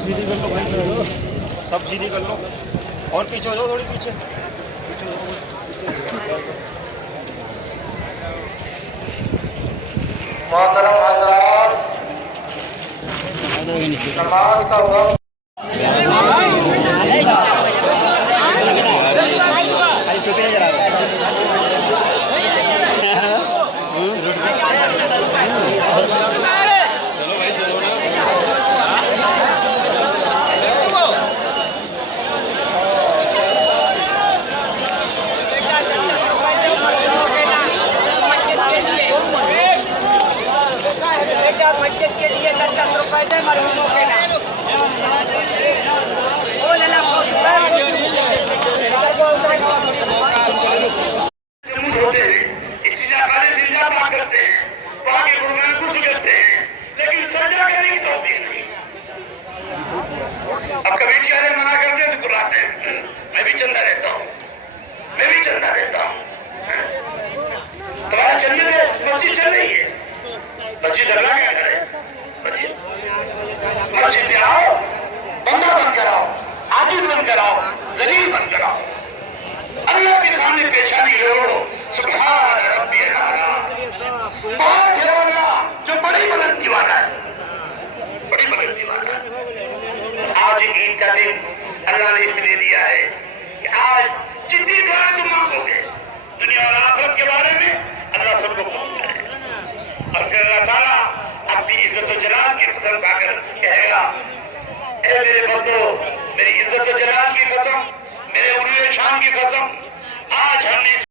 सीधी कर लो भाई, सब सीधी कर लो। और पीछे हो जाओ, थोड़ी पीछे मोहतरम हज़रात, नमाज का वक्त के लिए 10 रुपए दे मरहूमों के नाम वो लेना होते हैं, इसी जाकारे से इजाफा करते हैं, वहाँ के गुरबान को करते हैं, लेकिन सजा करने की तौफीक नहीं। अब कमेटी वाले मना करते हैं तो बुलाते हैं, मैं भी चंदा देता हूँ, तुम्हारा चलने में मस्जिद चल रही है, मस्जिद अल्लाह क्या करे, मस्जिद में आओ, बंदा बन कर आओ, आजिज बन कर आओ, जलील बन कर आओ, अल्लाह के सामने पेशानी रोड़ो, सुभान रब्बी आला, पाक है अल्लाह जो बड़ी बुलंदी वाला है, बड़ी बुलंदी वाला है। आज ईद का दिन अल्लाह ने इसलिए दिया है कि आज जितनी दुआ तुम मांगोगे दुनिया और आखिरत के बारे में अल्लाह सबको कबूल करे, और फिर अल्लाह ताला अपनी इज्जत और जलाल की कसम खाकर कहेगा, ए मेरे बंदो, मेरी इज्जत और जलाल की कसम, मेरे उलूए शान की कसम,